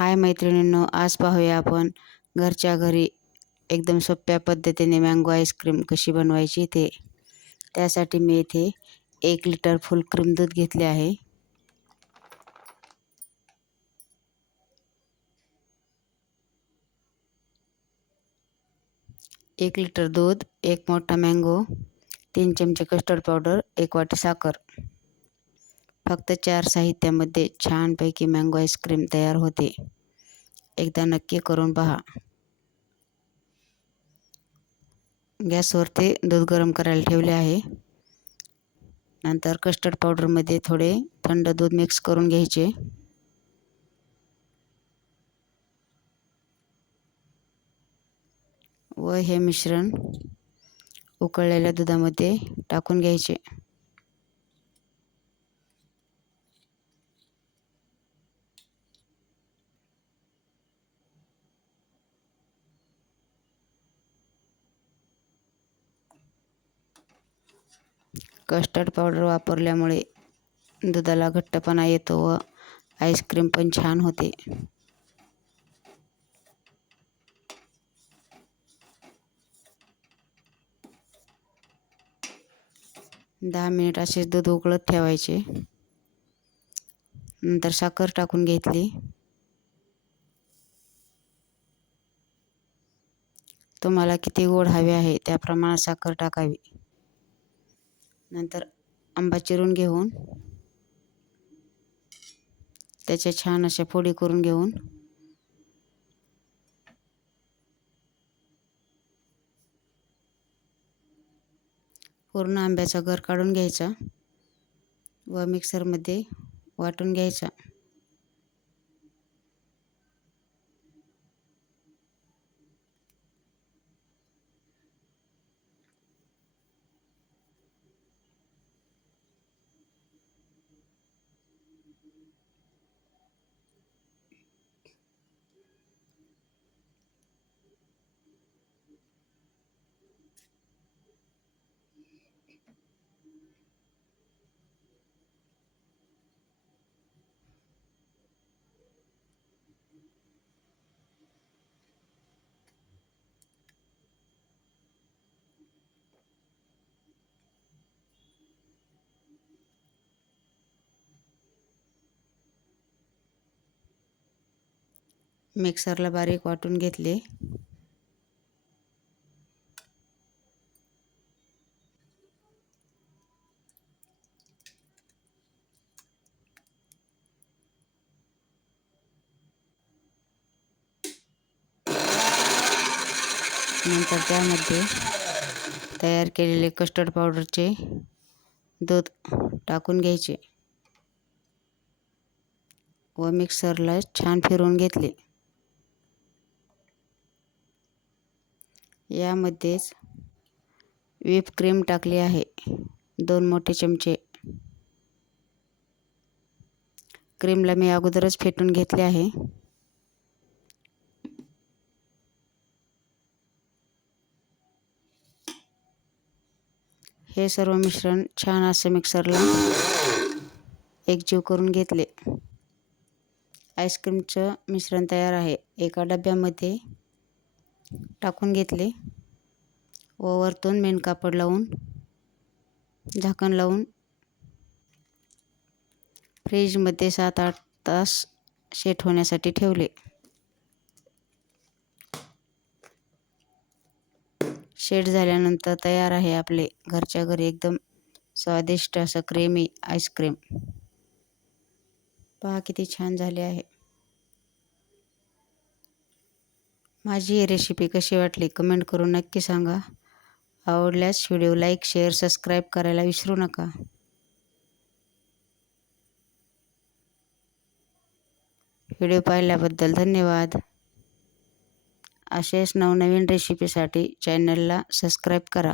हाय मैत्रिणींनो, आज पाहूया आपण घरच्या घरी एकदम सोप्या पद्धतीने मँगो आईस्क्रीम कशी बनवायची ते। त्यासाठी मी इथे 1 लिटर फुल क्रीम दूध घेतले आहे। एक लिटर दूध, 1 मोठा मँगो, 3 चमचे कस्टर्ड पावडर, 1 वाटी साखर। फक्त 4 साहित्यामध्ये छानपैकी मँगो आईस्क्रीम तयार होते। एकदा नक्की करून पहा। गॅसवरती दूध गरम करायला ठेवले आहे। नंतर कस्टर्ड पावडरमध्ये थोडे थंड दूध मिक्स करून घ्यायचे। व हे मिश्रण उकळलेल्या दुधामध्ये टाकून घ्यायचे। कस्टर्ड पावडर वापरल्यामुळे दुधाला घट्टपणा येतो व आईस्क्रीम पण छान होते। दहा मिनिट असेच दूध उकळत ठेवायचे। नंतर साखर टाकून घेतली। तुम्हाला किती गोड हवे आहे त्या प्रमाणात साखर टाकावी। नंतर आंबा चिरून घेऊन त्याच्या छान अशा फोडी करून घेऊन पूर्ण आंब्याचा गर काढून घ्यायचा व मिक्सरमध्ये वाटून घ्यायचा। मिक्सरला बारीक वाटून घेतले। नंतर त्यामध्ये तयार केलेले कस्टर्ड पावडरचे दूध टाकून घ्यायचे व मिक्सरला छान फिरवून घेतले। यामध्येच व्हिप क्रीम टाकली आहे, 2 मोठे चमचे। क्रीमला मी अगोदरच फेटून घेतले आहे। हे सर्व मिश्रण छान असे मिक्सरला एकजीव करून घेतले। आईस्क्रीमचं मिश्रण तयार आहे। एका डब्यामध्ये टाकून घेतले व वरतून मेण कापड लावून झाकण लावून फ्रीजमध्ये 7-8 तास सेट होण्यासाठी ठेवले। सेट झाल्यानंतर तयार आहे आपले घरच्या घरी एकदम स्वादिष्ट असं क्रीमी आईस्क्रीम। पहा किती छान झाले आहे। माझी ही रेसिपी कशी वाटली कमेंट करून नक्की सांगा। आवडल्यास व्हिडिओ लाईक, शेअर, सबस्क्राईब करायला विसरू नका। व्हिडिओ पाहिल्याबद्दल धन्यवाद। असेच नवनवीन रेसिपीसाठी चॅनलला सबस्क्राईब करा।